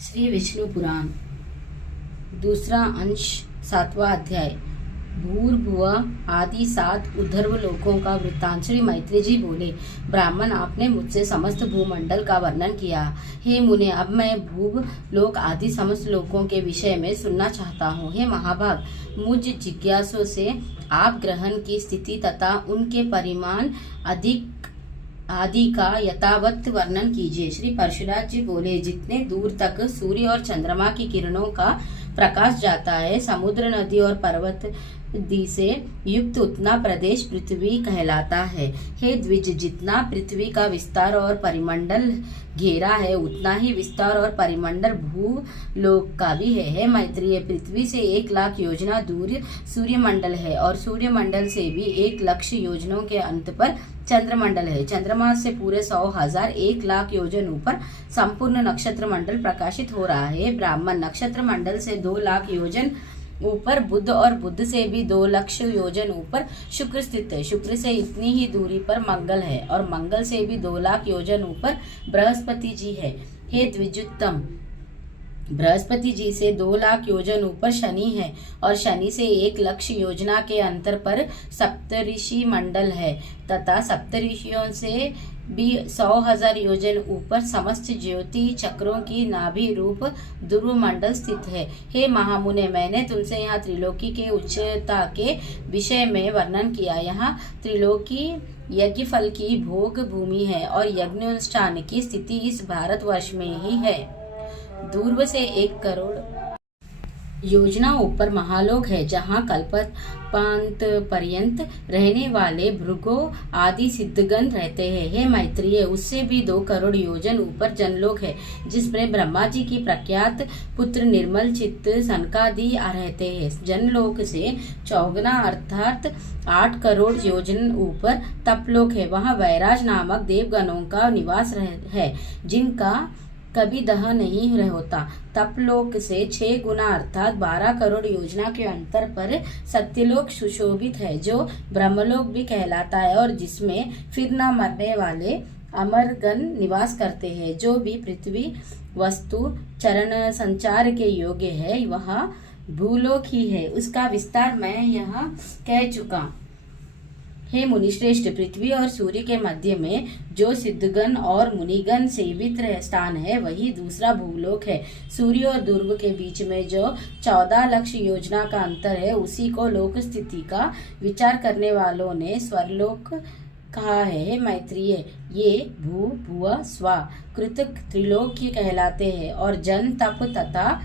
श्री विष्णु पुराण दूसरा अंश 7वां अध्याय। भूर्भुवः आदि 7 ऊर्ध्व लोकों का वृत्तांत। श्री मैत्री जी बोले, ब्राह्मण, आपने मुझसे समस्त भूमंडल का वर्णन किया। हे मुने, अब मैं भूव लोक आदि समस्त लोकों के विषय में सुनना चाहता हूँ। हे महाभाग, मुझ जिज्ञासु से आप ग्रहण की स्थिति तथा उनके परिमाण आदि का यथावत वर्णन कीजिए। श्री परशुराज जी बोले, जितने दूर तक सूर्य और चंद्रमा की किरणों का प्रकाश जाता है, समुद्र, नदी और पर्वत दी से युक्त उतना प्रदेश पृथ्वी कहलाता है। हे द्विज, जितना पृथ्वी का विस्तार और परिमंडल घेरा है, उतना ही विस्तार और परिमंडल भूलोक का भी है। हे मैत्रेय, पृथ्वी से 1,00,000 योजना दूर सूर्यमंडल है और सूर्यमंडल से भी 1,00,000 योजनों के अंत पर चंद्रमंडल है। चंद्रमा से पूरे 100,000 1,00,000 योजन ऊपर संपूर्ण नक्षत्र मंडल प्रकाशित हो रहा है। ब्राह्मण, नक्षत्र मंडल से 2,00,000 योजन ऊपर बुध और बुध से भी 2,00,000 योजन ऊपर शुक्र स्थित है। शुक्र से इतनी ही दूरी पर मंगल है और मंगल से भी 2,00,000 योजन ऊपर बृहस्पति जी है। हे द्विजोत्तम, बृहस्पति जी से 2,00,000 योजन ऊपर शनि है और शनि से 1,00,000 योजना के अंतर पर सप्तऋषि मंडल है तथा सप्तऋषियों से भी 100,000 योजन ऊपर समस्त ज्योति चक्रों की नाभि रूप ध्रुव मंडल स्थित है। हे महामुने, मैंने तुमसे यहाँ त्रिलोकी के उच्चता के विषय में वर्णन किया। यहाँ त्रिलोकी यज्ञ फल की भोग भूमि है और यज्ञानुष्ठान की स्थिति इस भारतवर्ष में ही है। दूर से 1 करोड़ योजना ऊपर महालोक है, जहाँ कल्पांत पर्यंत रहने वाले भृगो आदि सिद्धगण रहते हैं। हे मैत्रेय, उससे भी 2 करोड़ योजन ऊपर जनलोक है, जिसमें ब्रह्मा जी की प्रख्यात पुत्र निर्मल चित्त सनकादि रहते हैं। जनलोक से 4 अर्थात 8 करोड़ योजन ऊपर तपलोक है। वहाँ वैराज नामक देवगणों का निवास है, जिनका कभी दह नहीं होता। तपलोक से 6 गुना अर्थात 12 करोड़ योजना के अंतर पर सत्यलोक सुशोभित है, जो ब्रह्मलोक भी कहलाता है और जिसमें फिर न मरने वाले अमरगण निवास करते हैं। जो भी पृथ्वी वस्तु चरण संचार के योग्य है, वह भूलोक ही है। उसका विस्तार मैं यहाँ कह चुका। हे मुनिश्रेष्ठ, पृथ्वी और सूर्य के मध्य में जो सिद्धगण और मुनिगण सेवित स्थान है, वही दूसरा भूलोक है। सूर्य और ध्रुव के बीच में जो 14,00,000 योजना का अंतर है, उसी को लोक स्थिति का विचार करने वालों ने स्वर्लोक कहा है। मैत्रेय, ये भू भुव स्व कृतक त्रिलोक्य कहलाते हैं और जन तप तथा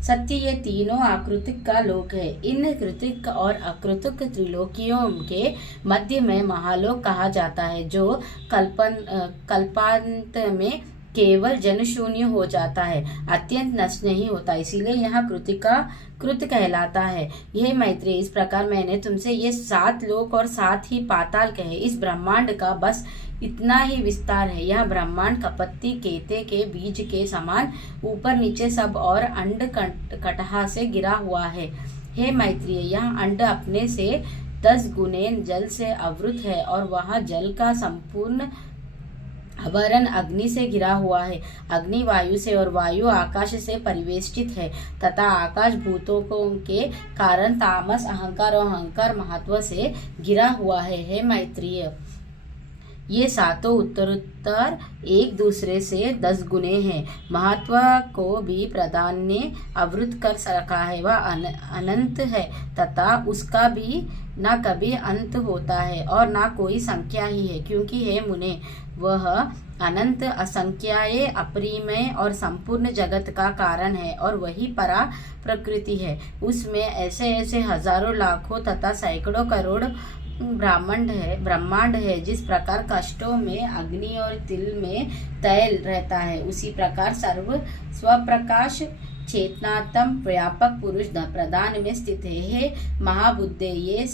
सत्य, ये तीनों आकृतिक का लोक है। इन कृतिक और अकृतिक त्रिलोकियों के मध्य में महालोक कहा जाता है, जो कल्पांत में केवल जनशून्य हो जाता है, अत्यंत नष्ट नहीं होता, इसीलिए यहाँ कृतिका कृत कहलाता है। यह मैत्रेय, इस प्रकार मैंने तुमसे ये 7 लोक और 7 ही पाताल कहे। इस ब्रह्मांड का बस इतना ही विस्तार है। यह ब्रह्मांड कपत्ती केते के बीज के समान ऊपर नीचे सब और अंड कटहा से गिरा हुआ है। हे मैत्रेय, यह अंड अपने से 10 गुने जल से आवृत है और वहाँ जल का संपूर्ण आवरण अग्नि से घिरा हुआ है। अग्नि वायु से और वायु आकाश से परिवेष्टित है तथा आकाश भूतों के कारण तामस अहंकार और अहंकार महत्व से घिरा हुआ है। हे मैत्रेय, ये 7 उत्तरोत्तर एक दूसरे से 10 गुने हैं। महत्व को भी प्रधान ने आवृत कर रखा है। वह अनंत है तथा उसका भी न कभी अंत होता है और न कोई संख्या ही है, क्योंकि हे मुने, वह अनंत असंख्याय अपरिमेय और संपूर्ण जगत का कारण है और वही परा प्रकृति है। उसमें ऐसे ऐसे हजारों लाखों तथा सैकड़ों करोड़ ब्रह्मांड है। जिस प्रकार कष्टों में अग्नि और तिल में तैल रहता है, उसी प्रकार सर्व स्वप्रकाश चेतनात्म व्यापक पुरुष प्रधान में स्थित है। हे महाबुद्धे, ये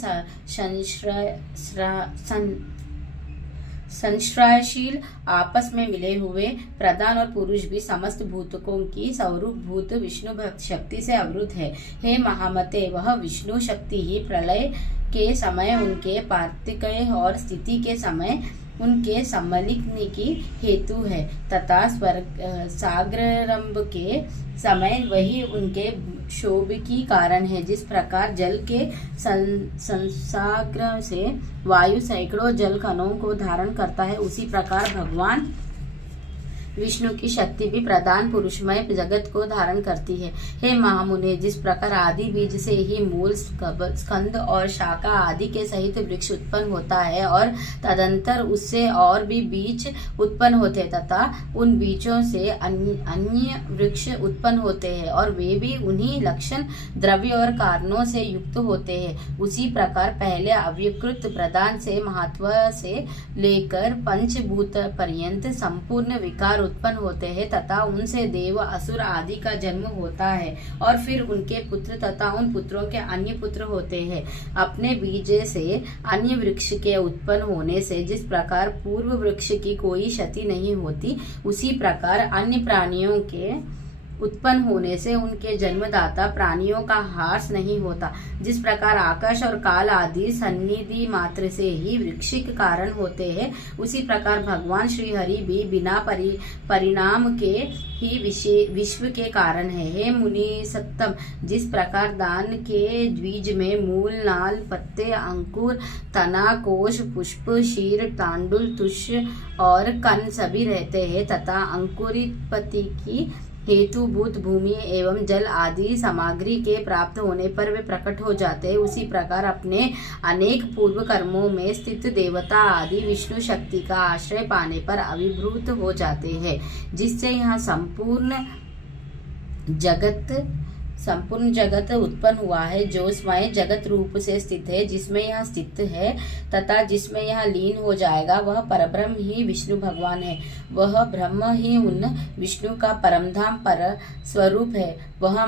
संश्रयशील आपस में मिले हुए प्रधान और पुरुष भी समस्त भूतकों की स्वरूप भूत विष्णु शक्ति से आवृत है। हे महामते, वह विष्णु शक्ति ही प्रलय के समय उनके पार्थिव और स्थिति के समय उनके सम्मिलने की हेतु है तथा सागरारंभ के समय वही उनके शोभ की कारण है। जिस प्रकार जल के संसाग्र से वायु सैकड़ों जल कणों को धारण करता है, उसी प्रकार भगवान विष्णु की शक्ति भी प्रधान पुरुषमय जगत को धारण करती है। हे महामुने, जिस प्रकार आदि बीज से ही मूल, स्कंद और शाखा आदि के सहित वृक्ष उत्पन्न होता है और तदंतर उससे और भी बीज उत्पन्न होते हैं तथा उन बीजों से अन्य वृक्ष उत्पन्न होते हैं और वे भी उन्हीं लक्षण, द्रव्य और कारणों से युक्त होते हैं, उसी प्रकार पहले अव्यकृत प्रधान से महत्व से लेकर पंचभूत पर्यंत संपूर्ण विकार उत्पन्न होते हैं तथा उनसे देव, असुर आदि का जन्म होता है और फिर उनके पुत्र तथा उन पुत्रों के अन्य पुत्र होते हैं। अपने बीज से अन्य वृक्ष के उत्पन्न होने से जिस प्रकार पूर्व वृक्ष की कोई क्षति नहीं होती, उसी प्रकार अन्य प्राणियों के उत्पन्न होने से उनके जन्मदाता प्राणियों का ह्रास नहीं होता। जिस प्रकार आकाश और काल आदि सन्निधि मात्र से ही वृक्षिक कारण होते हैं, उसी प्रकार भगवान श्री हरि भी बिना परिणाम के ही विश्व के कारण है। हे मुनि सत्तम, जिस प्रकार दान के बीज में मूल, नाल, पत्ते, अंकुर, तना, कोश, पुष्प, शीर, तांडुल, तुष्य और कण सभी रहते हैं तथा अंकुरित्पत्ति की हेतुभूत भूमि एवं जल आदि सामग्री के प्राप्त होने पर वे प्रकट हो जाते हैं, उसी प्रकार अपने अनेक पूर्व कर्मों में स्थित देवता आदि विष्णु शक्ति का आश्रय पाने पर अभिभूत हो जाते हैं, जिससे यहाँ संपूर्ण जगत उत्पन्न हुआ है, जो स्वयं जगत रूप से स्थित है, जिसमें यह स्थित है तथा जिसमें यह लीन हो जाएगा, वह परब्रह्म ही विष्णु भगवान है। वह ब्रह्म ही उन विष्णु का परमधाम पर स्वरूप है। वह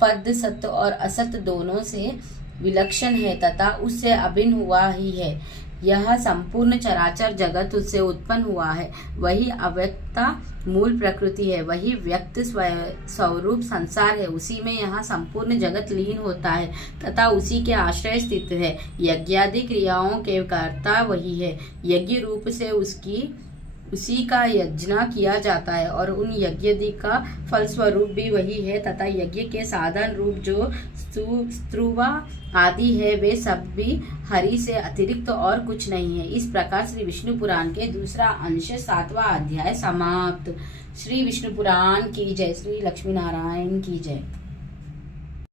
पद, सत्य और असत दोनों से विलक्षण है तथा उससे अभिन्न हुआ ही है। यह संपूर्ण चराचर जगत उससे उत्पन्न हुआ है। वही अव्यक्ता मूल प्रकृति है, वही व्यक्त स्वरूप संसार है, उसी में यहाँ संपूर्ण जगत लीन होता है तथा उसी के आश्रय स्थित है। यज्ञादि क्रियाओं के कर्ता वही है। यज्ञ रूप से उसी का यज्ञ किया जाता है और उन यज्ञादि का फलस्वरूप भी वही है तथा यज्ञ के साधन रूप जो स्त्रुवा आदि है, वे सब भी हरि से अतिरिक्त और कुछ नहीं है। इस प्रकार श्री विष्णु पुराण के दूसरा अंश 7वां अध्याय समाप्त। श्री विष्णु पुराण की जय। श्री लक्ष्मी नारायण की जय।